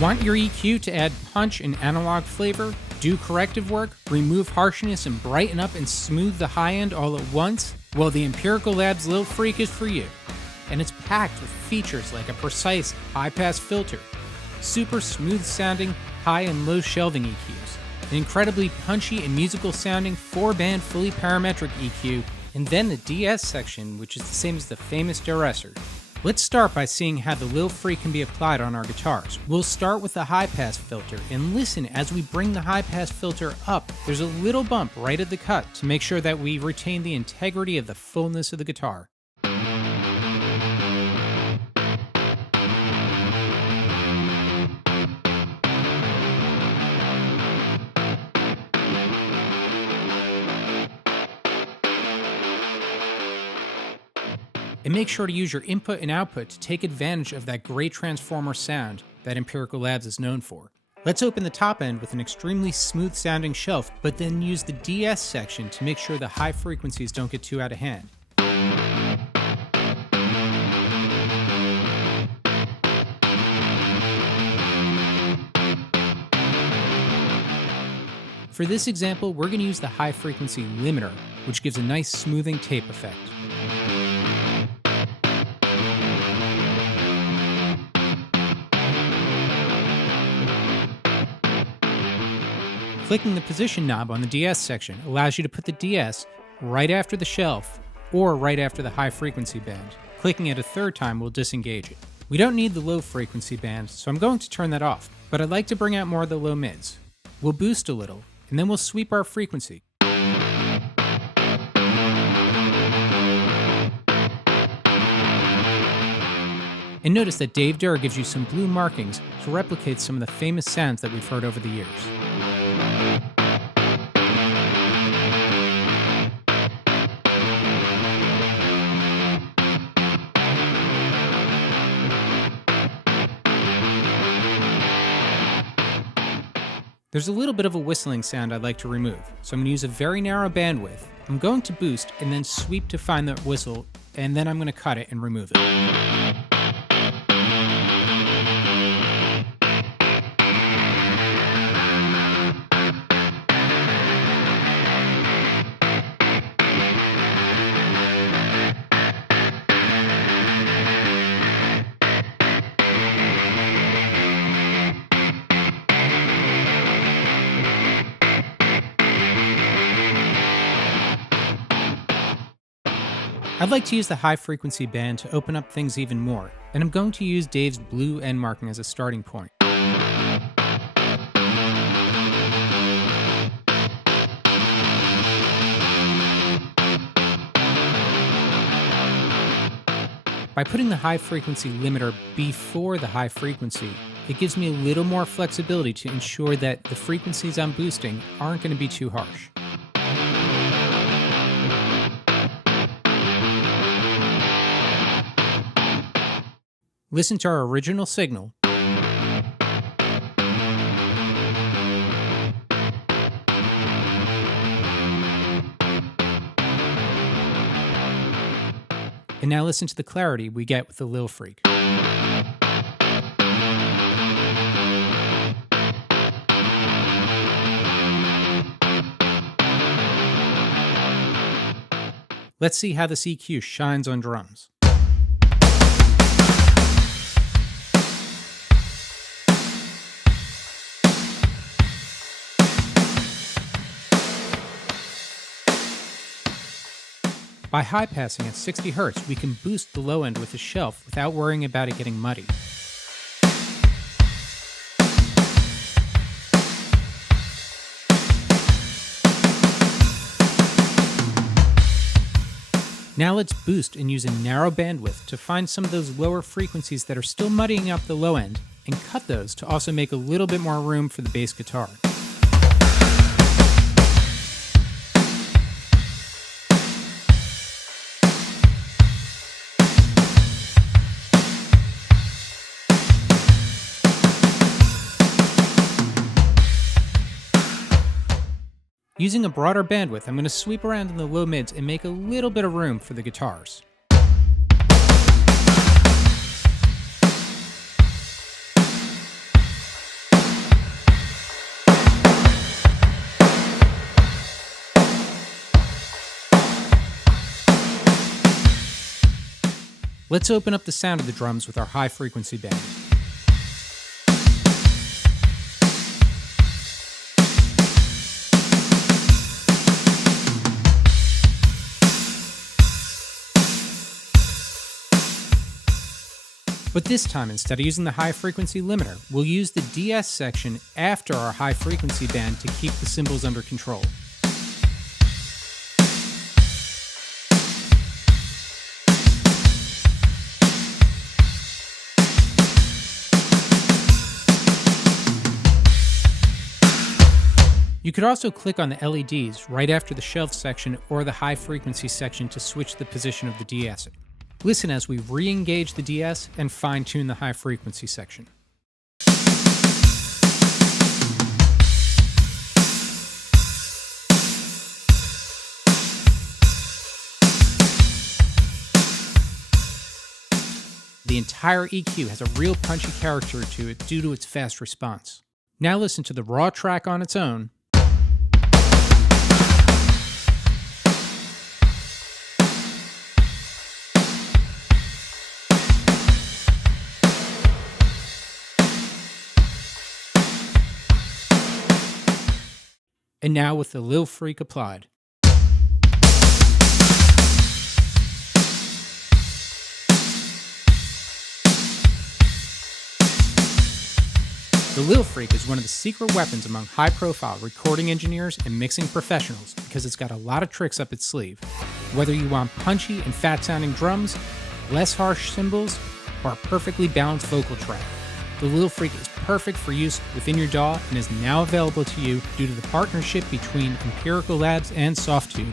Want your EQ to add punch and analog flavor, do corrective work, remove harshness, and brighten up and smooth the high end all at once? Well, the Empirical Labs Lil FrEQ is for you. And it's packed with features like a precise high-pass filter, super smooth-sounding high and low shelving EQs, an incredibly punchy and musical-sounding 4-band fully parametric EQ, and then the DS section, which is the same as the famous duressor. Let's start by seeing how the Lil FrEQ can be applied on our guitars. We'll start with the high-pass filter, and listen as we bring the high-pass filter up. There's a little bump right at the cut to make sure that we retain the integrity of the fullness of the guitar. And make sure to use your input and output to take advantage of that great transformer sound that Empirical Labs is known for. Let's open the top end with an extremely smooth sounding shelf, but then use the DS section to make sure the high frequencies don't get too out of hand. For this example, we're going to use the high frequency limiter, which gives a nice smoothing tape effect. Clicking the position knob on the DS section allows you to put the DS right after the shelf or right after the high frequency band. Clicking it a third time will disengage it. We don't need the low frequency band, so I'm going to turn that off, but I'd like to bring out more of the low mids. We'll boost a little, and then we'll sweep our frequency. And notice that Dave Durr gives you some blue markings to replicate some of the famous sounds that we've heard over the years. There's a little bit of a whistling sound I'd like to remove, so I'm going to use a very narrow bandwidth. I'm going to boost and then sweep to find the whistle, and then I'm going to cut it and remove it. I'd like to use the high frequency band to open up things even more, and I'm going to use Dave's blue end marking as a starting point. By putting the high frequency limiter before the high frequency, it gives me a little more flexibility to ensure that the frequencies I'm boosting aren't going to be too harsh. Listen to our original signal. And now listen to the clarity we get with the Lil FrEQ. Let's see how this EQ shines on drums. By high-passing at 60 Hz, we can boost the low end with the shelf without worrying about it getting muddy. Now let's boost and use a narrow bandwidth to find some of those lower frequencies that are still muddying up the low end, and cut those to also make a little bit more room for the bass guitar. Using a broader bandwidth, I'm going to sweep around in the low mids and make a little bit of room for the guitars. Let's open up the sound of the drums with our high frequency band. But this time, instead of using the high frequency limiter, we'll use the DS section after our high frequency band to keep the cymbals under control. You could also click on the LEDs right after the shelf section or the high frequency section to switch the position of the de-esser. Listen as we re-engage the DS and fine-tune the high frequency section. The entire EQ has a real punchy character to it due to its fast response. Now listen to the raw track on its own. And now with the Lil FrEQ applied. The Lil FrEQ is one of the secret weapons among high-profile recording engineers and mixing professionals because it's got a lot of tricks up its sleeve. Whether you want punchy and fat-sounding drums, less harsh cymbals, or a perfectly balanced vocal track, the Lil FrEQ is perfect for use within your DAW and is now available to you due to the partnership between Empirical Labs and Softube.